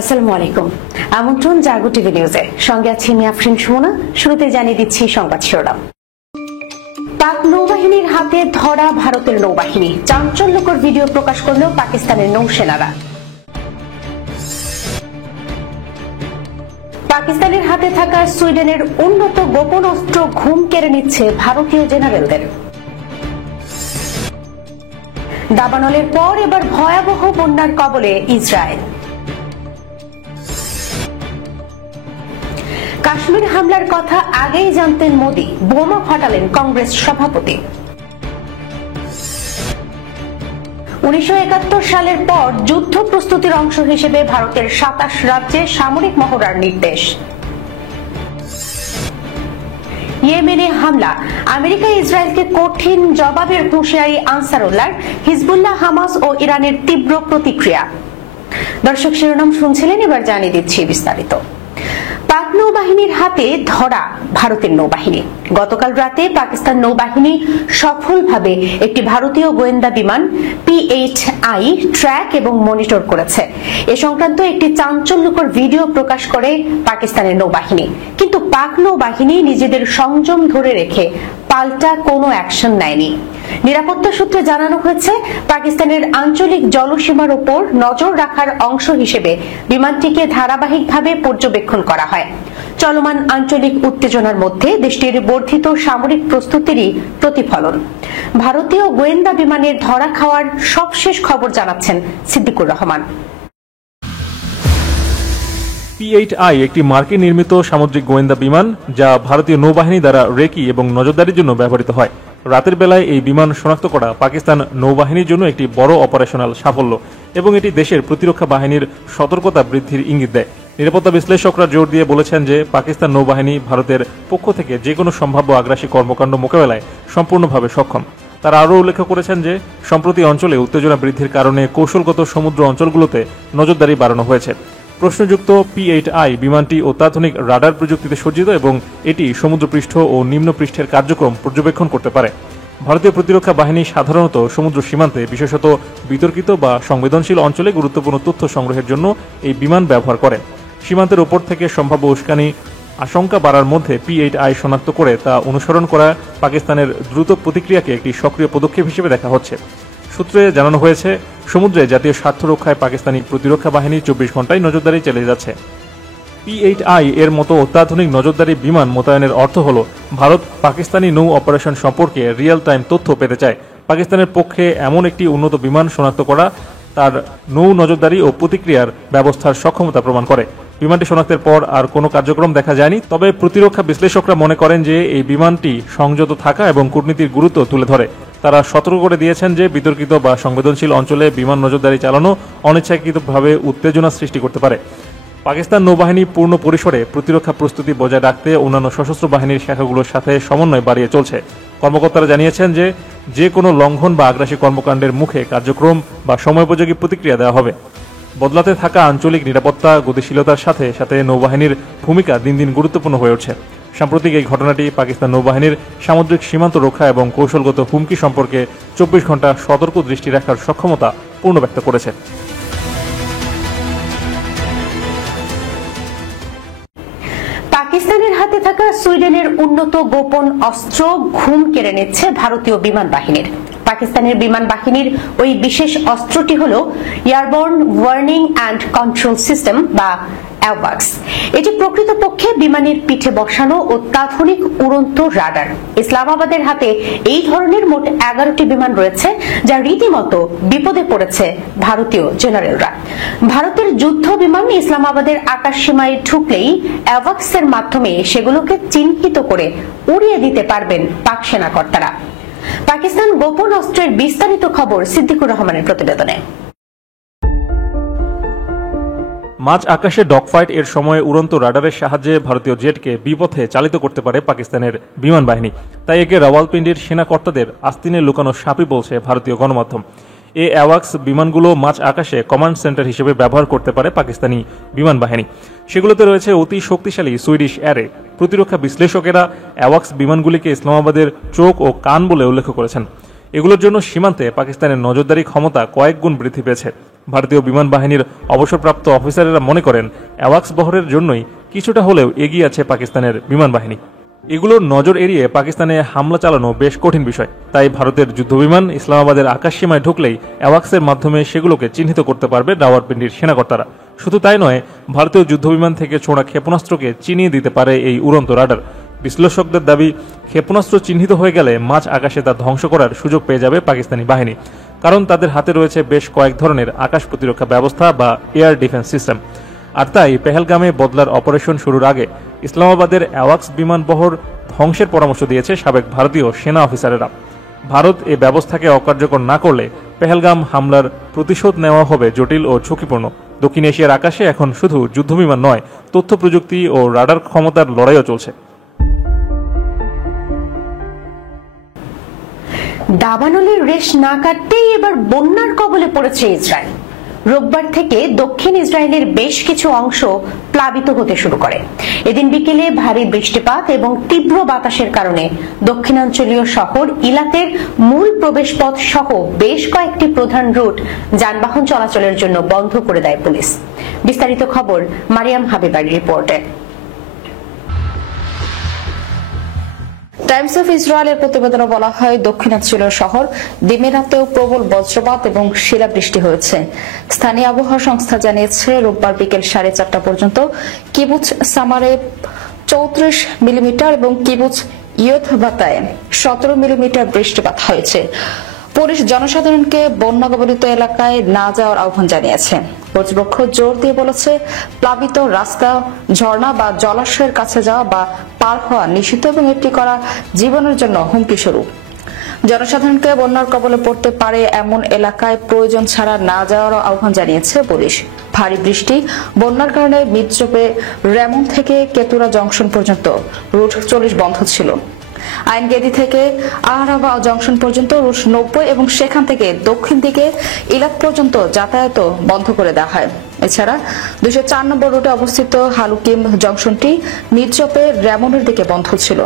আসসালামু আলাইকুম। আমন্ত্রণ জাগো টিভি নিউজে, সঙ্গে আছি আমি আফরিন সুমনা। শুরুতে জানিয়ে দিচ্ছি সংবাদ শিরোনাম। পাক নৌবাহিনীর হাতে ধরা ভারতের নৌবাহিনী, চাঞ্চল্যকর ভিডিও প্রকাশ করল পাকিস্তানের নৌসেনারা। পাকিস্তানের হাতে থাকা সুইডেনের উন্নত গোপন অস্ত্র ঘুম কেড়ে নিচ্ছে ভারতীয় জেনারেলদের। দাবানলের পর এবার ভয়াবহ বন্যার কবলে ইসরায়েল। কাশ্মীর হামলার কথা আগেই জানতেন মোদি, বোমা ফাটালেন কংগ্রেস সভাপতি। 1971 সালের পর যুদ্ধ প্রস্তুতির অংশ হিসেবে ভারতের 27 রাজ্যে সামরিক মহড়ার নির্দেশ। ইয়েমেনে হামলা, আমেরিকা ইসরায়েলকে কঠিন জবাবের হুঁশিয়ারি আনসারুল্লাহর, হিজবুল্লাহ, হামাস ও ইরানের তীব্র প্রতিক্রিয়া। দর্শক, শিরোনাম শুনছিলেন, এবার জানিয়ে দিচ্ছি বিস্তারিত। পাক নৌবাহিনীর হাতে ধরা ভারতের নৌবাহিনী। গতকাল রাতে পাকিস্তান নৌবাহিনী সফলভাবে একটি ভারতীয় গোয়েন্দা বিমান P-8I ট্র্যাক এবং মনিটর করেছে। এ সংক্রান্ত একটি চাঞ্চল্যকর ভিডিও প্রকাশ করে পাকিস্তানের নৌবাহিনী। কিন্তু পাক নৌবাহিনী নিজেদের সংযম ধরে রেখে পাল্টা কোনো অ্যাকশন নেয়নি। নিরাপত্তা সূত্রে জানানো হয়েছে, পাকিস্তানের আঞ্চলিক জলসীমার উপর নজর রাখার অংশ হিসেবে বিমানটিকে ধারাবাহিকভাবে পর্যবেক্ষণ করা হয়। চলমান আঞ্চলিক উত্তেজনার মধ্যে দেশটির বর্ধিত সামরিক প্রস্তুতিরই প্রতিফলন। ভারতীয় গোয়েন্দা বিমানের ধরা খাওয়ার সবশেষ খবর জানাচ্ছেন সিদ্দিকুর রহমান। P-8I একটি মার্কিন নির্মিত সামুদ্রিক গোয়েন্দা বিমান, যা ভারতীয় নৌবাহিনী দ্বারা রেকি এবং নজরদারির জন্য ব্যবহৃত হয়। রাতের বেলায় এই বিমান শনাক্ত করা পাকিস্তান নৌবাহিনীর জন্য একটি বড় অপারেশনাল সাফল্য এবং এটি দেশের প্রতিরক্ষা বাহিনীর সতর্কতা বৃদ্ধির ইঙ্গিত দেয়। নিরাপত্তা বিশ্লেষকরা জোর দিয়ে বলেছেন যে পাকিস্তান নৌবাহিনী ভারতের পক্ষ থেকে যে কোনো সম্ভাব্য আগ্রাসী কর্মকাণ্ড মোকাবেলায় সম্পূর্ণভাবে সক্ষম। তারা আরও উল্লেখ করেছেন যে সম্প্রতি অঞ্চলে উত্তেজনা বৃদ্ধির কারণে কৌশলগত সমুদ্র অঞ্চলগুলোতে নজরদারি বাড়ানো হয়েছে। প্রশ্নযুক্ত P-8I বিমানটি অত্যাধুনিক রাডার প্রযুক্তিতে সজ্জিত এবং এটি সমুদ্রপৃষ্ঠ ও নিম্নপৃষ্ঠের কার্যক্রম পর্যবেক্ষণ করতে পারে। ভারতীয় প্রতিরক্ষা বাহিনী সাধারণত সমুদ্র সীমান্তে, বিশেষত বিতর্কিত বা সংবেদনশীল অঞ্চলে গুরুত্বপূর্ণ তথ্য সংগ্রহের জন্য এই বিমান ব্যবহার করে। সীমান্তের ওপর থেকে সম্ভাব্য উস্কানি আশঙ্কা বাড়ার মধ্যে P-8I শনাক্ত করে তা অনুসরণ করা পাকিস্তানের দ্রুত প্রতিক্রিয়াকে একটি সক্রিয় পদক্ষেপ হিসেবে দেখা হচ্ছে। সূত্রে জানানো হয়েছে, সমুদ্রে জাতীয় স্বার্থ রক্ষায় পাকিস্তানি প্রতিরক্ষা বাহিনী 24 ঘন্টায় নজরদারি চালিয়ে যাচ্ছে। P-8I এর মতো অত্যাধুনিক নজরদারি বিমান মোতায়েনের অর্থ হল ভারত পাকিস্তানি নৌ অপারেশন সম্পর্কে রিয়েল টাইম তথ্য পেতে চায়। পাকিস্তানের পক্ষে এমন একটি উন্নত বিমান শনাক্ত করা তার নৌ নজরদারি ও প্রতিক্রিয়ার ব্যবস্থার সক্ষমতা প্রমাণ করে। বিমানটি শনাক্তের পর আর কোনো কার্যক্রম দেখা যায়নি, তবে প্রতিরক্ষা বিশ্লেষকরা মনে করেন যে এই বিমানটি সংযত থাকা এবং কূটনীতির গুরুত্ব তুলে ধরে। তারা সতর্ক করে দিয়েছেন যে বিতর্কিত বা সংবেদনশীল অঞ্চলে বিমান নজরদারি চালানো অনিচ্ছাকৃতভাবে উত্তেজনা সৃষ্টি করতে পারে। পাকিস্তান নৌবাহিনী পূর্ণ পরিসরে প্রতিরক্ষা প্রস্তুতি বজায় রাখতে অন্যান্য সশস্ত্র বাহিনীর শাখাগুলোর সাথে সমন্বয় বাড়িয়ে চলছে। কর্মকর্তারা জানিয়েছেন যে কোনো লঙ্ঘন বা আগ্রাসী কর্মকাণ্ডের মুখে কার্যক্রম বা সময়োপযোগী প্রতিক্রিয়া দেওয়া হবে। বদলাতে থাকা আঞ্চলিক নিরাপত্তা গতিশীলতার সাথে সাথে নৌবাহিনীর ভূমিকা দিন দিন গুরুত্বপূর্ণ হয়ে উঠছে। সাম্প্রতিক এই ঘটনাটি পাকিস্তান নৌবাহিনীর সামুদ্রিক সীমান্ত রক্ষা এবং কৌশলগত হুমকি সম্পর্কে 24 ঘন্টা সতর্ক দৃষ্টি রাখার সক্ষমতা পূর্ণ ব্যক্ত করেছে। পাকিস্তানের হাতে থাকা সুইডেনের উন্নত গোপন অস্ত্র ঘুম কেড়ে নিচ্ছে ভারতীয় বিমান বাহিনীর। পাকিস্তানের বিমান বাহিনীর ওই বিশেষ অস্ত্রটি হল airborne warning and control system বা অ্যাওয়াক্স। এটি প্রকৃতপক্ষে বিমানের পিঠে বসানো অত্যাধুনিক উড়ন্ত রাডার। ইসলামাবাদের হাতে এই ধরনের মোট 11টি বিমান রয়েছে, যা রীতিমতো বিপদে পড়েছে ভারতীয় জেনারেলরা। ভারতের যুদ্ধ বিমান ইসলামাবাদের আকাশ সীমায় ঢুকলেই অ্যাওয়াক্সের মাধ্যমে সেগুলোকে চিহ্নিত করে উড়িয়ে দিতে পারবেন পাক সেনা কর্তারা। পাকিস্তান গোপন অস্ত্রের বিস্তারিত খবর সিদ্দিকুর রহমানের প্রতিবেদনে। মাঝ আকাশে ডগফাইট এর সময় উড়ন্ত রাডারের সাহায্যে ভারতীয় জেটকে বিপথে চালিত করতে পারে পাকিস্তানের বিমান বাহিনী। তাই একে রাওয়ালপিন্ডির সেনা কর্তাদের আস্তিনে লুকানো সাপই বলছে ভারতীয় গণমাধ্যম। এই অ্যাওয়াক্স বিমানগুলো মাঝ আকাশে কমান্ড সেন্টার হিসেবে ব্যবহার করতে পারে পাকিস্তানি বিমান বাহিনী। সেগুলোতে রয়েছে অতি শক্তিশালী সুইডিশ অ্যারে। প্রতিরক্ষা বিশ্লেষকেরা অ্যাওয়াক্স বিমানগুলিকে ইসলামাবাদের চোখ ও কান বলে উল্লেখ করেছেন। এগুলোর জন্য সীমান্তে পাকিস্তানের নজরদারি ক্ষমতা কয়েক গুণ বৃদ্ধি পেয়েছে। ভারতীয় বিমান বাহিনীর অবসরপ্রাপ্ত অফিসারেরা মনে করেন অ্যাওয়াক্স বহরের জন্যই কিছুটা হলেও এগিয়ে আছে পাকিস্তানের বিমান বাহিনী। এগুলোর নজর এড়িয়ে পাকিস্তানে হামলা চালানো বেশ কঠিন বিষয়। তাই ভারতের যুদ্ধবিমান ইসলামাবাদের আকাশসীমায় ঢুকলেই অ্যাওয়াক্সের মাধ্যমে সেগুলোকে চিহ্নিত করতে পারবে রাওয়ালপিন্ডির সেনাকর্তারা। শুধু তাই নয়, ভারতীয় যুদ্ধবিমান থেকে ছোড়া ক্ষেপণাস্ত্রকে চিনিয়ে দিতে পারে এই উড়ন্ত রাডার। বিশ্লেষকদের দাবি, ক্ষেপণাস্ত্র চিহ্নিত হয়ে গেলে মাঝ আকাশে তা ধ্বংস করার সুযোগ পেয়ে যাবে পাকিস্তানি বাহিনী, কারণ তাদের হাতে রয়েছে বেশ কয়েক ধরনের আকাশ প্রতিরক্ষা ব্যবস্থা বা এয়ার ডিফেন্স সিস্টেম। আর তাই পেহেলগামে বদলার অপারেশন শুরুর আগে ইসলামাবাদের অ্যাওয়াক্স বিমানবহর ধ্বংসের পরামর্শ দিয়েছে সাবেক ভারতীয় সেনা অফিসারেরা। ভারত এ ব্যবস্থাকে অকার্যকর না করলে পেহেলগাম হামলার প্রতিশোধ নেওয়া হবে জটিল ও ঝুঁকিপূর্ণ। দক্ষিণ এশিয়ার আকাশে এখন শুধু যুদ্ধবিমান নয়, তথ্য প্রযুক্তি ও রাডার ক্ষমতার লড়াইও চলছে। দাবানলের রেশ না কাটতেই এবার বন্যার কবলে পড়েছে ইসরায়েল। রোববার থেকে দক্ষিণ ইসরায়েলের বেশ কিছু অংশ প্লাবিত হতে শুরু করে। এদিন বিকেলে ভারী বৃষ্টিপাত এবং তীব্র বাতাসের কারণে দক্ষিণাঞ্চলীয় শহর ইলাতের মূল প্রবেশপথ সহ বেশ কয়েকটি প্রধান রুট যানবাহন চলাচলের জন্য বন্ধ করে দেয় পুলিশ। বিস্তারিত খবর মারিয়াম হাবিবার রিপোর্টে। টাইমস অফ ইসরায়েলের প্রতিবেদনে বলা হয়, দক্ষিণাঞ্চলীয় শহর দিমেনাতেও প্রবল বজ্রপাত এবং শিলাবৃষ্টি হয়েছে। স্থানীয় আবহাওয়া সংস্থা জানিয়েছে, রোববার বিকেল 4:30 পর্যন্ত কিবুচ সামারে 34 মিলিমিটার এবং কিবুচ ইয়থবাতায় 17 মিলিমিটার বৃষ্টিপাত হয়েছে। পুলিশ জনসাধারণকে বন্যা কবলিত এলাকায় না যাওয়ার আহ্বান জানিয়েছে। কর্তৃপক্ষ জোর দিয়ে বলেছে, প্লাবিত রাস্তা, ঝর্ণা বা জলাশয়ের কাছে যাওয়া বা পার হওয়া নিষিদ্ধ এবং এটি করা জীবনের জন্য হুমকি স্বরূপ। জনসাধারণকে বন্যার কবলে পড়তে পারে এমন এলাকায় প্রয়োজন ছাড়া না যাওয়ার আহ্বান জানিয়েছে পুলিশ। ভারী বৃষ্টি, বন্যার কারণে মিত্রপে রেমন থেকে কেতুরা জংশন পর্যন্ত রুট 40 বন্ধ ছিল। আইনগেদি থেকে আহরাবা জংশন পর্যন্ত রুট 90 এবং সেখান থেকে দক্ষিণ দিকে ইলাত পর্যন্ত যাতায়াত বন্ধ করে দেওয়া হয়। এছাড়া 204 নম্বর রুটে অবস্থিত হালুকিম জংশনটি মির্জপে রেমনের দিকে বন্ধ ছিল।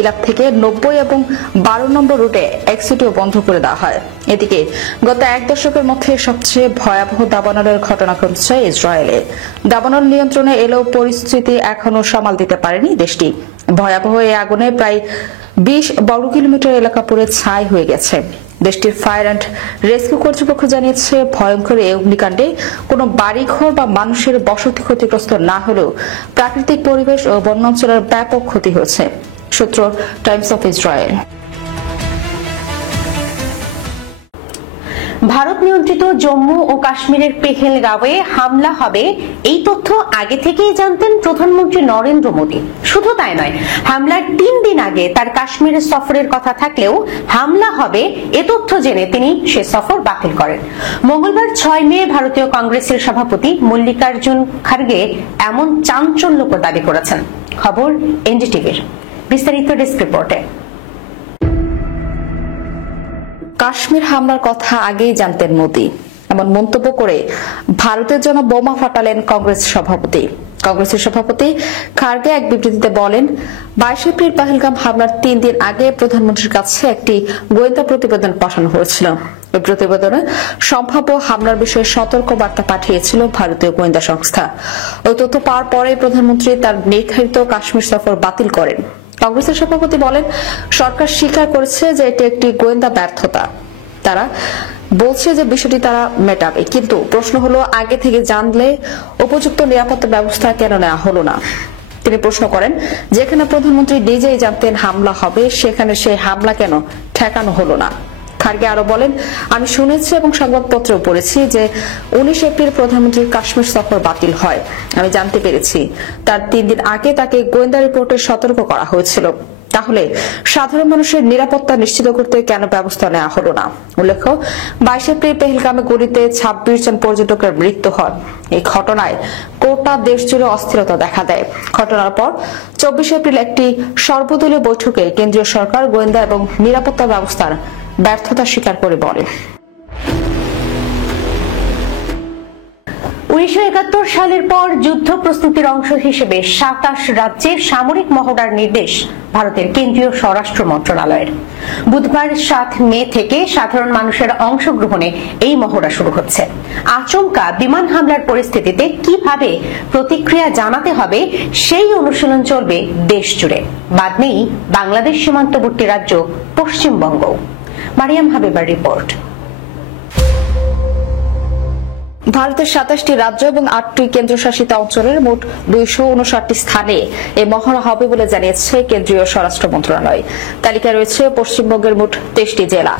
ইলাত থেকে 90 এবং 12 নম্বর রুটে এক্সিটও বন্ধ করে দেওয়া হয়। এদিকে গত এক দশকের মধ্যে সবচেয়ে ভয়াবহ দাবানলের ঘটনা ঘটছে ইসরায়েলে। দাবানল নিয়ন্ত্রণে এলেও পরিস্থিতি এখনো সামাল দিতে পারেনি দেশটি। ভয়াবহ এই আগুনে প্রায় 20 বর্গ কিলোমিটার এলাকা পুড়ে ছাই হয়ে গেছে। দেশটির ফায়ার অ্যান্ড রেস্কিউ কর্তৃপক্ষ জানিয়েছে, ভয়ঙ্কর এই অগ্নিকাণ্ডে কোনো বাড়িঘর বা মানুষের বসতি ক্ষতিগ্রস্ত না হলেও প্রাকৃতিক পরিবেশ ও বনাঞ্চলের ব্যাপক ক্ষতি হয়েছে। সূত্র টাইমস অফ ইসরায়েল। ভারত নিয়ন্ত্রিত জম্মু ও কাশ্মীরের পেহেলগাঁওয়ে হামলা হবে, এই তথ্য আগে থেকেই জানতেন প্রধানমন্ত্রী নরেন্দ্র মোদী। শুধু তাই নয়, হামলার 3 দিন আগে তার কাশ্মীরের সফরের কথা থাকলেও হামলা হবে এ তথ্য জেনে তিনি সে সফর বাতিল করেন। মঙ্গলবার 6 মে ভারতীয় কংগ্রেসের সভাপতি মল্লিকার্জুন খার্গে এমন চাঞ্চল্যকর দাবি করেছেন। খবর এনডিটিভির। বিস্তারিত ডেস্ক রিপোর্টে। কাশ্মীর হামলার কথা আগেই জানতেন মোদী, এমন মন্তব্য করে ভারতের জন্য বোমা ফাটালেন কংগ্রেস সভাপতি খার্গে এক বিবৃতিতে বলেন, 22 এপ্রিল পহেলগাম হামলার 3 দিন আগে প্রধানমন্ত্রীর কাছে একটি গোয়েন্দা প্রতিবেদন পাঠানো হয়েছিল। এই প্রতিবেদনে সম্ভাব্য হামলার বিষয়ে সতর্ক বার্তা পাঠিয়েছিল ভারতীয় গোয়েন্দা সংস্থা। ওই তথ্য পাওয়ার পরে প্রধানমন্ত্রী তার নির্ধারিত কাশ্মীর সফর বাতিল করেন। কংগ্রেসের সভাপতি বলেন, সরকার স্বীকার করেছে যে এটি একটি গোয়েন্দা ব্যর্থতা। তারা বলছে যে বিষয়টি তারা মেটাবে, কিন্তু প্রশ্ন হলো, আগে থেকে জানলে উপযুক্ত নিরাপত্তা ব্যবস্থা কেন নেওয়া হলো না। তিনি প্রশ্ন করেন, যেখানে প্রধানমন্ত্রী নিজেই জানতেন হামলা হবে, সেখানে সেই হামলা কেন ঠেকানো হলো না। খার্গে আরো বলেন, আমি শুনেছি এবং সংবাদপত্রেও পড়েছি যে 19 এপ্রিল প্রধানমন্ত্রীর কাশ্মীর সফর বাতিল হয়। আমি জানতে পেরেছি তার 3 দিন আগে তাকে গোয়েন্দা রিপোর্টে সতর্ক করা হয়েছিল। তাহলে সাধারণ মানুষের নিরাপত্তা নিশ্চিত করতে কেন ব্যবস্থা নেওয়া হলো না? উল্লেখ্য, 22 এপ্রিল পেহেলগামে গুলিতে 26 জন পর্যটকের মৃত্যু হয়। এই ঘটনায় গোটা দেশ জুড়ে অস্থিরতা দেখা দেয়। ঘটনার পর 24 এপ্রিল একটি সর্বদলীয় বৈঠকে কেন্দ্রীয় সরকার গোয়েন্দা এবং নিরাপত্তা ব্যবস্থার ব্যর্থতা স্বীকার করে বলে। 1971 সালের পর যুদ্ধ প্রস্তুতির অংশ হিসেবে 27 রাজ্যে সামরিক মহড়ার নির্দেশ ভারতের কেন্দ্রীয় স্বরাষ্ট্র মন্ত্রণালয়ের। বুধবার 7 মে থেকে সাধারণ মানুষের অংশগ্রহণে এই মহড়া শুরু হচ্ছে। আচমকা বিমান হামলার পরিস্থিতিতে কিভাবে প্রতিক্রিয়া জানাতে হবে সেই অনুশীলন চলবে দেশ জুড়ে। বাদ নেই বাংলাদেশ সীমান্তবর্তী রাজ্য পশ্চিমবঙ্গ। মারিয়াম হাবিবার রিপোর্ট। ভারতের 27টি রাজ্য এবং 8টি কেন্দ্রশাসিত অঞ্চলের মোট 259টি স্থানে এই মহড়া হবে বলে জানিয়েছে কেন্দ্রীয় স্বরাষ্ট্র মন্ত্রণালয়। তালিকায় রয়েছে পশ্চিমবঙ্গের মোট 23টি জেলা।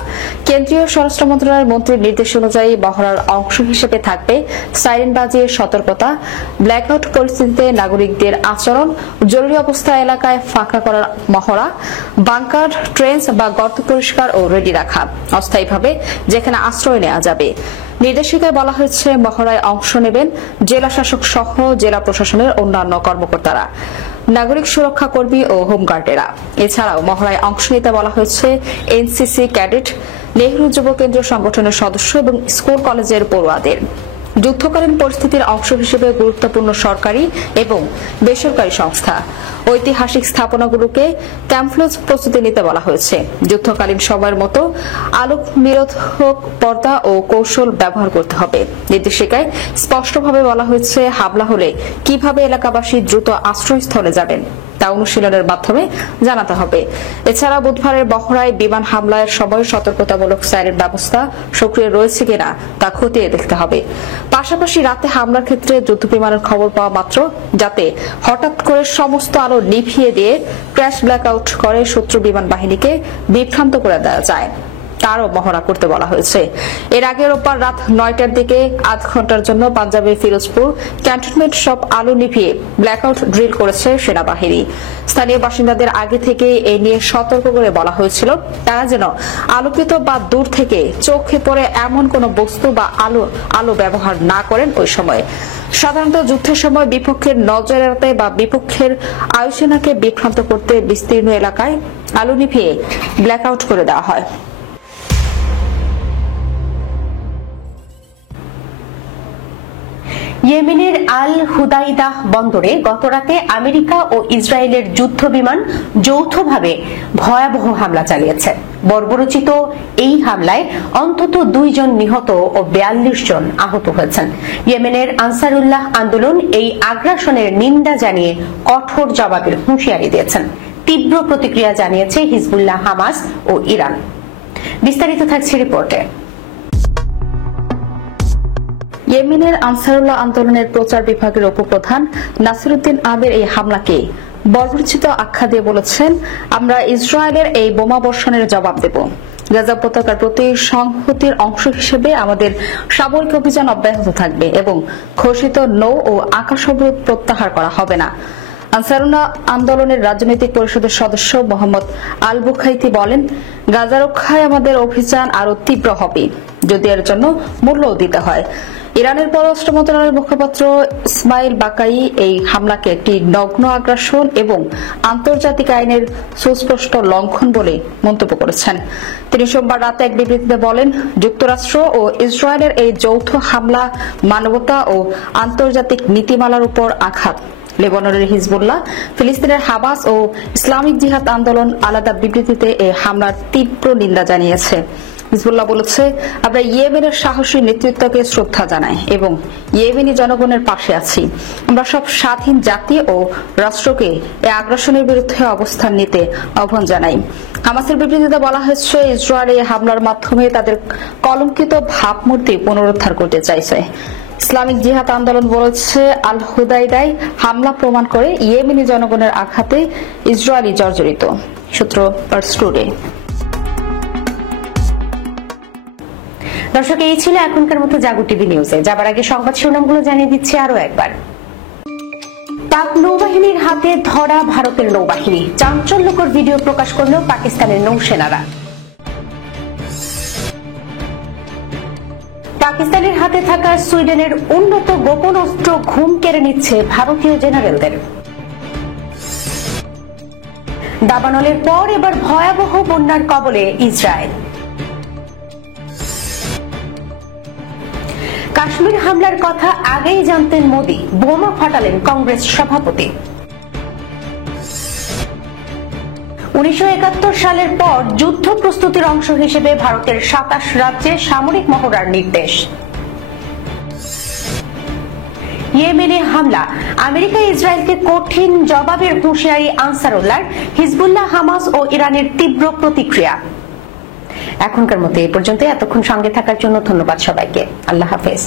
কেন্দ্রীয় স্বরাষ্ট্র মন্ত্রণালয়ের মন্ত্রীর নির্দেশ অনুযায়ী মহড়ার অংশ হিসেবে থাকবে সাইরেন বাজিয়ে সতর্কতা, ব্ল্যাকআউট পরিস্থিতিতে নাগরিকদের আচরণ, জরুরি অবস্থা এলাকায় ফাঁকা করার মহড়া, বাংকার, ট্রেন্স বা গর্ত পরিষ্কার ও রেডি রাখা, অস্থায়ীভাবে যেখানে আশ্রয় নেওয়া যাবে। নির্দেশিকায় বলা হয়েছে মহড়ায় অংশ নেবেন জেলা শাসক সহ জেলা প্রশাসনের অন্যান্য কর্মকর্তারা, নাগরিক সুরক্ষা কর্মী ও হোমগার্ডেরা। এছাড়াও মহড়ায় অংশ নিতে বলা হয়েছে এনসিসি ক্যাডেট, নেহরু যুব কেন্দ্র সংগঠনের সদস্য এবং স্কুল কলেজের পড়ুয়াদের। যুদ্ধকালীন পরিস্থিতির অংশ হিসেবে গুরুত্বপূর্ণ সরকারি এবং বেসরকারি সংস্থা, ঐতিহাসিক স্থাপনাগুলোকে ক্যামফ্লুজ প্রস্তুতি নিতে বলা হয়েছে। যুদ্ধকালীন সময়ের মতো আলোক নিরোধক পর্দা ও কৌশল ব্যবহার করতে হবে। নির্দেশিকায় স্পষ্টভাবে বলা হয়েছে হামলা হলে কিভাবে এলাকাবাসী দ্রুত আশ্রয়স্থলে যাবেন তা অনুশীলনের মাধ্যমে জানাতে হবে। এছাড়া বুধবারের মহড়ায় বিমান হামলার সময় সতর্কতামূলক সাইরেন ব্যবস্থা সক্রিয় রয়েছে কিনা তা খতিয়ে দেখতে হবে। পাশাপাশি রাতে হামলার ক্ষেত্রে যুদ্ধ বিমানের খবর পাওয়া মাত্র যাতে হঠাৎ করে সমস্ত আলো নিভিয়ে দিয়ে ক্র্যাশ ব্ল্যাকআউট করে শত্রু বিমান বাহিনীকে বিভ্রান্ত করে দেওয়া যায় তারও মহড়া করতে বলা হয়েছে। এর আগে রোববার রাত 9টার দিকে আধ ঘন্টার জন্য পাঞ্জাবের ফিরোজপুর ক্যান্টনমেন্ট সব আলো নিভিয়ে ব্ল্যাকআউট ড্রিল করেছে সেনাবাহিনী। স্থানীয় বাসিন্দাদের আগে থেকে এ নিয়ে সতর্ক করে বলা হয়েছিল তারা যেন আলোকিত বা দূর থেকে চোখে পড়ে এমন কোনো বস্তু বা আলো ব্যবহার না করেন ওই সময়। সাধারণত যুদ্ধের সময় বিপক্ষের নজর এড়াতে বা বিপক্ষের আয়োজনাকে বিভ্রান্ত করতে বিস্তীর্ণ এলাকায় আলো নিভিয়ে ব্ল্যাকআউট করে দেওয়া হয়। ইয়েমেনের আল হুদাইদাহ বন্দরে গতরাতে আমেরিকা ও ইসরায়েলের যুদ্ধ বিমান যৌথভাবে ভয়াবহ হামলা চালিয়েছে। বর্বরোচিত এই হামলায় অন্তত 2 জন নিহত ও 42 জন আহত হয়েছেন। ইয়েমেনের আনসারুল্লাহ আন্দোলন এই আগ্রাসনের নিন্দা জানিয়ে কঠোর জবাবের হুঁশিয়ারি দিয়েছেন। তীব্র প্রতিক্রিয়া জানিয়েছে হিজবুল্লাহ, হামাস ও ইরান। বিস্তারিত থাকছে রিপোর্টে। ইয়েমেনের আনসারুল্লাহ আন্দোলনের প্রচার বিভাগের উপপ্রধান নাসিরুদ্দিন আমির এই হামলাকে বর্বরোচিত আখ্যা দিয়ে বলেছেন, আমরা ইসরায়েলের এই বোমা বর্ষণের জবাব দেব। গাজা উপত্যকার প্রতি সংহতির অংশ হিসেবে আমাদের সামরিক অভিযান অব্যাহত থাকবে এবং ঘোষিত নৌ ও আকাশ অবরোধ প্রত্যাহার করা হবে না। আনসারুল্লাহ আন্দোলনের রাজনৈতিক পরিষদের সদস্য মোহাম্মদ আল বুখাইতি বলেন, গাজা রক্ষায় আমাদের অভিযান আরো তীব্র হবে যদি এর জন্য মূল্যও দিতে হয়। ইরানের পররাষ্ট্র মন্ত্রণালয়ের মুখপাত্র ইসমাইল বাকাই এই হামলাকে একটি নগ্ন আগ্রাসন এবং আন্তর্জাতিক আইনের সুস্পষ্ট লঙ্ঘন বলে মন্তব্য করেছেন। তিনি সোমবার রাতে এক বিবৃতিতে বলেন, যুক্তরাষ্ট্র ও ইসরায়েলের এই যৌথ হামলা মানবতা ও আন্তর্জাতিক নীতিমালার উপর আঘাত। লেবাননের হিজবুল্লাহ, ফিলিস্তিনের হামাস ও ইসলামিক জিহাদ আন্দোলন আলাদা বিবৃতিতে এই হামলার তীব্র নিন্দা জানিয়েছে। হিজবুল্লাহ বলেছে, আমরা ইয়েমেনের সাহসী নেতৃত্বকে শ্রদ্ধা জানাই এবং ইয়েমেনি জনগণের পাশে আছি। আমরা সব স্বাধীন জাতি ও রাষ্ট্রকে এই আগ্রাসনের বিরুদ্ধে অবস্থান নিতে আহ্বান জানাই। হামাসের বিবৃতিতে বলা হয়েছে, ইসরায়েল এই হামলার মাধ্যমে তাদের কলঙ্কিত ভাবমূর্তি পুনরুদ্ধার করতে চাইছে। ইসলামিক জিহাদ আন্দোলন বলেছে, আল হুদাইদায় হামলা প্রমাণ করে ইয়েমেনি জনগণের আঘাতে ইসরায়েলি জর্জরিত। সূত্র পার্স টুডে। দর্শক, এই ছিল এখনকার মতো জাগো টিভি নিউজে। যাবার আগে সংবাদ শিরোনামগুলো জানিয়ে দিচ্ছি আরো একবার। পাক নৌবাহিনীর হাতে ধরা ভারতের নৌবাহিনী, চাঞ্চল্যকর ভিডিও প্রকাশ করল পাকিস্তানের নৌসেনারা। পাকিস্তানের হাতে থাকা সুইডেনের উন্নত গোপন অস্ত্র ঘুম কেড়ে নিচ্ছে ভারতীয় জেনারেলদের। দাবানলের পর এবার ভয়াবহ বন্যার কবলে ইসরায়েল। কাশ্মীর হামলার কথা আগেই জানতেন মোদি, বোমা ফাটালেন কংগ্রেস সভাপতি। 1971 সালের পর যুদ্ধ প্রস্তুতির অংশ হিসেবে ভারতের 27 রাজ্যে সামরিক মহড়ার নির্দেশ। ইয়েমেনে হামলা, আমেরিকা ইসরায়েলকে কঠিন জবাবের হুঁশিয়ারি আনসারুল্লাহর, হিজবুল্লাহ, হামাস ও ইরানের তীব্র প্রতিক্রিয়া। এখনকার মতো এই পর্যন্ত। এতক্ষণ সঙ্গে থাকার জন্য ধন্যবাদ সবাইকে। আল্লাহ হাফেজ।